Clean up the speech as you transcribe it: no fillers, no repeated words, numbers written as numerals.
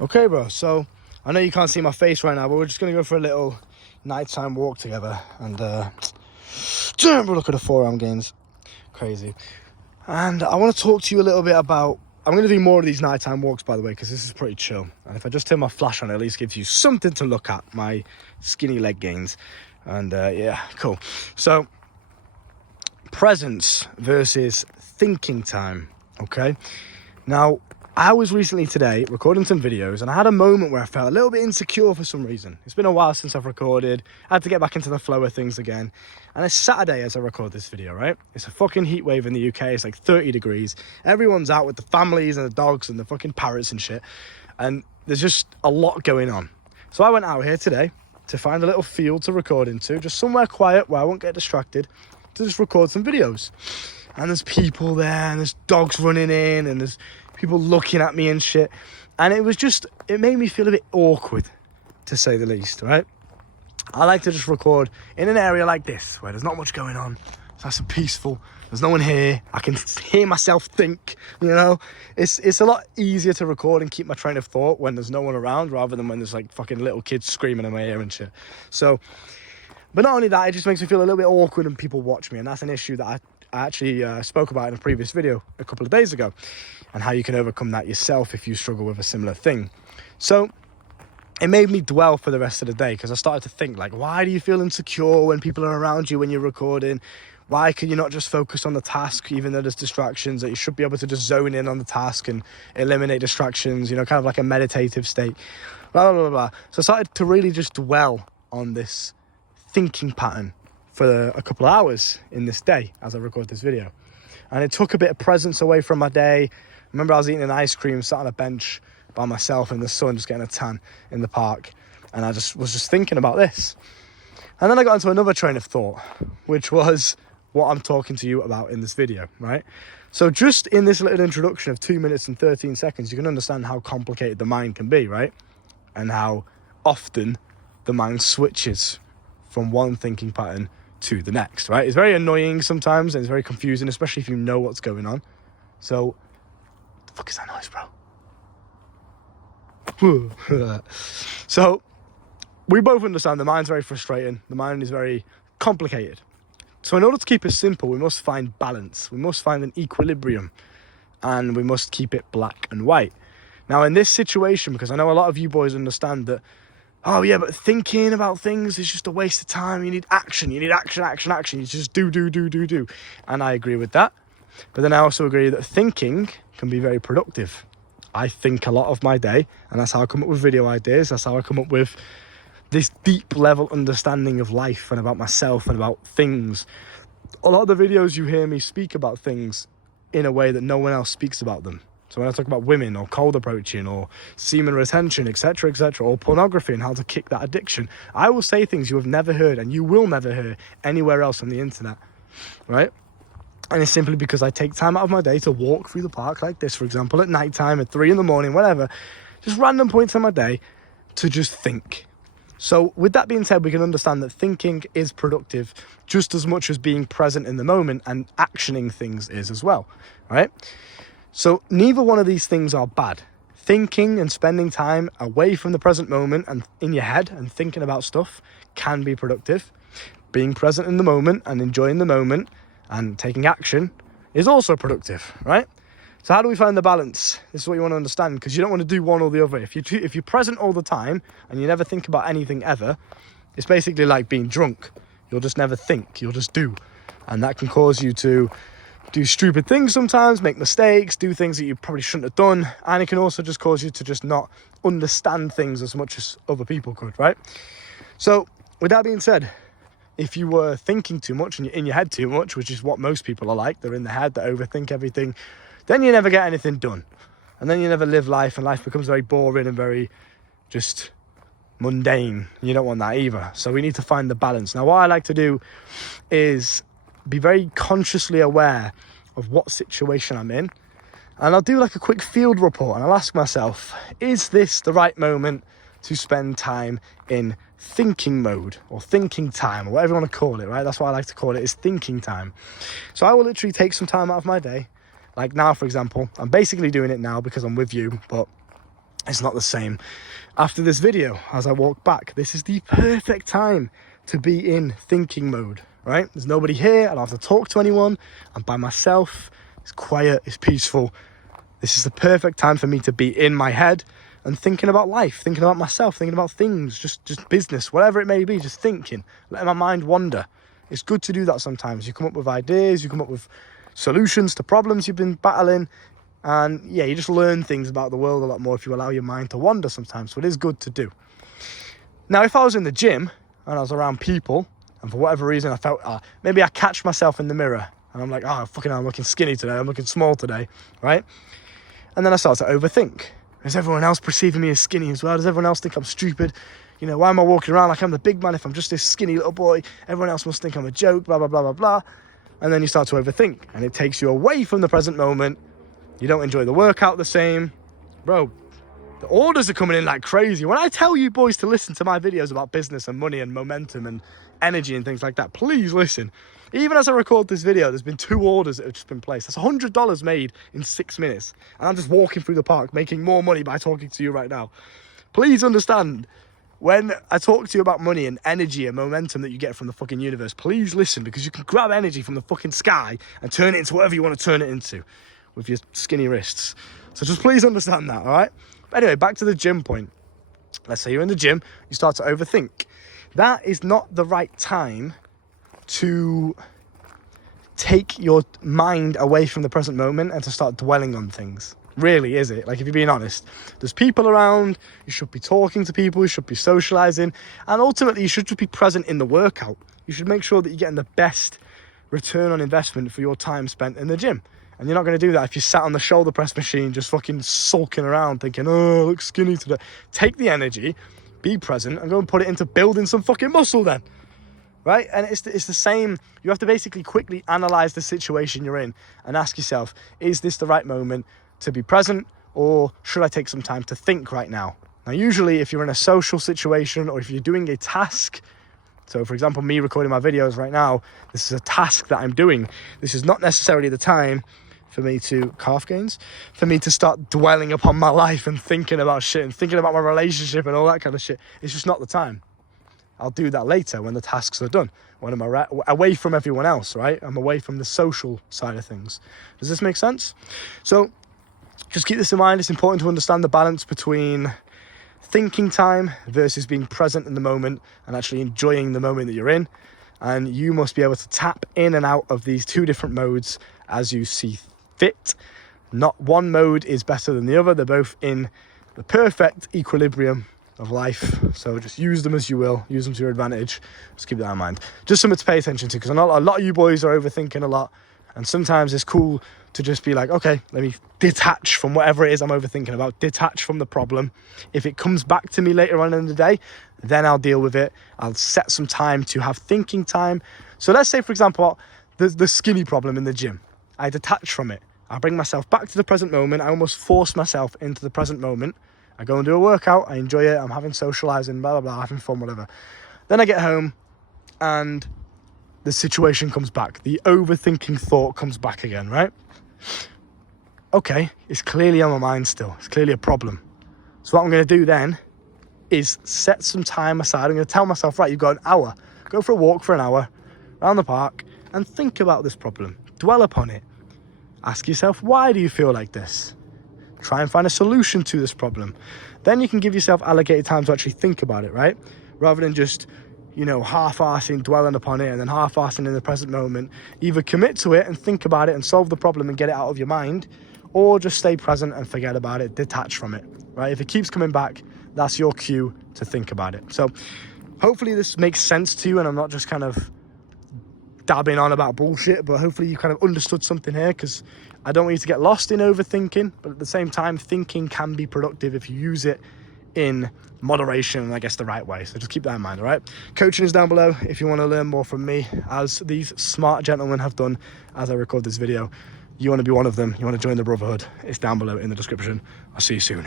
Okay, bro, so I know you can't see my face right now, but we're just going to go for a little nighttime walk together. And damn, look at the forearm gains. Crazy. And I want to talk to you a little bit about... I'm going to do more of these nighttime walks, by the way, because this is pretty chill. And if I just turn my flash on, it at least gives you something to look at, my skinny leg gains. And yeah, cool. So, presence versus thinking time, okay? Now, I was recently today recording some videos and I had a moment where I felt a little bit insecure for some reason. It's been a while since I've recorded. I had to get back into the flow of things again. And it's Saturday as I record this video, right? It's a fucking heat wave in the UK. It's like 30 degrees. Everyone's out with the families and the dogs and the fucking parrots and shit. And there's just a lot going on. So I went out here today to find a little field to record into, just somewhere quiet where I won't get distracted, to just record some videos. And there's people there and there's dogs running in and there's people looking at me and shit. And it made me feel a bit awkward, to say the least, right? I like to just record in an area like this where there's not much going on. It's nice and peaceful. There's no one here. I can hear myself think, you know. It's a lot easier to record and keep my train of thought when there's no one around rather than when there's like fucking little kids screaming in my ear and shit. So, but not only that, it just makes me feel a little bit awkward when people watch me. And that's an issue that I actually spoke about in a previous video a couple of days ago, and how you can overcome that yourself if you struggle with a similar thing. So it made me dwell for the rest of the day, because I started to think, like, why do you feel insecure when people are around you when you're recording? Why can you not just focus on the task, even though there's distractions? That you should be able to just zone in on the task and eliminate distractions, you know, kind of like a meditative state, blah, blah, blah, blah. So I started to really just dwell on this thinking pattern for a couple of hours in this day as I record this video. And it took a bit of presence away from my day. I remember I was eating an ice cream, sat on a bench by myself in the sun, just getting a tan in the park. And I was just thinking about this. And then I got into another train of thought, which was what I'm talking to you about in this video, right? So just in this little introduction of 2 minutes and 13 seconds, you can understand how complicated the mind can be, right? And how often the mind switches from one thinking pattern to the next, right? It's very annoying sometimes and it's very confusing, especially if you know what's going on. So, the fuck is that noise, bro? So, we both understand the mind's very frustrating. The mind is very complicated. So in order to keep it simple, we must find balance. We must find an equilibrium. And we must keep it black and white. Now, in this situation, because I know a lot of you boys understand that, oh yeah, but thinking about things is just a waste of time. You need action. You need action. You just do. And I agree with that. But then I also agree that thinking can be very productive. I think a lot of my day, and that's how I come up with video ideas. That's how I come up with this deep level understanding of life and about myself and about things. A lot of the videos you hear me speak about things in a way that no one else speaks about them. So when I talk about women or cold approaching or semen retention, etc., or pornography and how to kick that addiction, I will say things you have never heard and you will never hear anywhere else on the internet, right? And it's simply because I take time out of my day to walk through the park like this, for example, at nighttime, at 3 a.m, whatever, just random points in my day to just think. So with that being said, we can understand that thinking is productive just as much as being present in the moment and actioning things is as well, right? So neither one of these things are bad. Thinking and spending time away from the present moment and in your head and thinking about stuff can be productive. Being present in the moment and enjoying the moment and taking action is also productive, right? So how do we find the balance? This is what you want to understand, because you don't want to do one or the other. If you're present all the time and you never think about anything ever, it's basically like being drunk. You'll just never think, you'll just do. And that can cause you to do stupid things sometimes, make mistakes, do things that you probably shouldn't have done. And it can also just cause you to just not understand things as much as other people could, right? So with that being said, if you were thinking too much and you're in your head too much, which is what most people are like, they're in their head, they overthink everything, then you never get anything done. And then you never live life, and life becomes very boring and very just mundane. You don't want that either. So we need to find the balance. Now, what I like to do is be very consciously aware of what situation I'm in. And I'll do like a quick field report and I'll ask myself, is this the right moment to spend time in thinking mode or thinking time or whatever you want to call it, right? That's what I like to call it, is thinking time. So I will literally take some time out of my day. Like now, for example, I'm basically doing it now because I'm with you, but It's not the same. After this video, as I walk back, this is the perfect time to be in thinking mode, right? There's nobody here. I don't have to talk to anyone. I'm by myself. It's quiet. It's peaceful. This is the perfect time for me to be in my head and thinking about life, thinking about myself, thinking about things, just business, whatever it may be, just thinking, letting my mind wander. It's good to do that sometimes. You come up with ideas, you come up with solutions to problems you've been battling. And yeah, you just learn things about the world a lot more if you allow your mind to wander sometimes. So it is good to do. Now, if I was in the gym and I was around people, and for whatever reason I felt, maybe I catch myself in the mirror and I'm like, oh, fucking hell, I'm looking skinny today, I'm looking small today, right? And then I start to overthink. Is everyone else perceiving me as skinny as well? Does everyone else think I'm stupid? You know, why am I walking around like I'm the big man if I'm just this skinny little boy? Everyone else must think I'm a joke, blah, blah, blah, blah, blah. And then you start to overthink and it takes you away from the present moment. You don't enjoy the workout the same. Bro, the orders are coming in like crazy. When I tell you boys to listen to my videos about business and money and momentum and energy and things like that, please listen. Even as I record this video, there's been 2 orders that have just been placed. That's $100 made in 6 minutes. And I'm just walking through the park, making more money by talking to you right now. Please understand, when I talk to you about money and energy and momentum that you get from the fucking universe, please listen, because you can grab energy from the fucking sky and turn it into whatever you want to turn it into with your skinny wrists. So just please understand that, all right? But anyway, back to the gym point. Let's say you're in the gym, you start to overthink. That is not the right time to take your mind away from the present moment and to start dwelling on things. Really, is it? Like, if you're being honest, there's people around, you should be talking to people, you should be socializing, and ultimately you should just be present in the workout. You should make sure that you're getting the best return on investment for your time spent in the gym. And you're not going to do that if you sat on the shoulder press machine just fucking sulking around thinking, oh, I look skinny today. Take the energy, be present, and go and put it into building some fucking muscle then. Right? And it's the same. You have to basically quickly analyze the situation you're in and ask yourself, is this the right moment to be present, or should I take some time to think right now? Now, usually if you're in a social situation or if you're doing a task, so for example, me recording my videos right now, this is a task that I'm doing. This is not necessarily the time for me to, calf gains, for me to start dwelling upon my life and thinking about shit and thinking about my relationship and all that kind of shit. It's just not the time. I'll do that later when the tasks are done, when I'm away from everyone else, right? I'm away from the social side of things. Does this make sense? So just keep this in mind. It's important to understand the balance between thinking time versus being present in the moment and actually enjoying the moment that you're in. And you must be able to tap in and out of these 2 different modes as you see fit. Not one mode is better than the other. They're both in the perfect equilibrium of life. So just use them as you will. Use them to your advantage. Just keep that in mind. Just something to pay attention to, because I know a lot of you boys are overthinking a lot. And sometimes it's cool to just be like, okay, let me detach from whatever it is I'm overthinking about. Detach from the problem. If it comes back to me later on in the day, then I'll deal with it. I'll set some time to have thinking time. So let's say, for example, the skinny problem in the gym. I detach from it. I bring myself back to the present moment. I almost force myself into the present moment. I go and do a workout. I enjoy it. I'm having socializing, blah, blah, blah, having fun, whatever. Then I get home and the situation comes back. The overthinking thought comes back again, right? Okay, it's clearly on my mind still. It's clearly a problem. So what I'm going to do then is set some time aside. I'm going to tell myself, right, you've got an hour. Go for a walk for an hour around the park and think about this problem. Dwell upon it. Ask yourself, why do you feel like this? Try and find a solution to this problem. Then you can give yourself allocated time to actually think about it, right? Rather than just, half-arsing, dwelling upon it, and then half-arsing in the present moment. Either commit to it and think about it and solve the problem and get it out of your mind, or just stay present and forget about it, detach from it, right? If it keeps coming back, that's your cue to think about it. So hopefully this makes sense to you, and I'm not just kind of dabbing on about bullshit, but hopefully you kind of understood something here, because I don't want you to get lost in overthinking, but at the same time, thinking can be productive if you use it in moderation and I guess the right way. So just keep that in mind, all right? Coaching is down below if you want to learn more from me, as these smart gentlemen have done as I record this video. You want to be one of them, you want to join the brotherhood, it's down below in the description. I'll see you soon.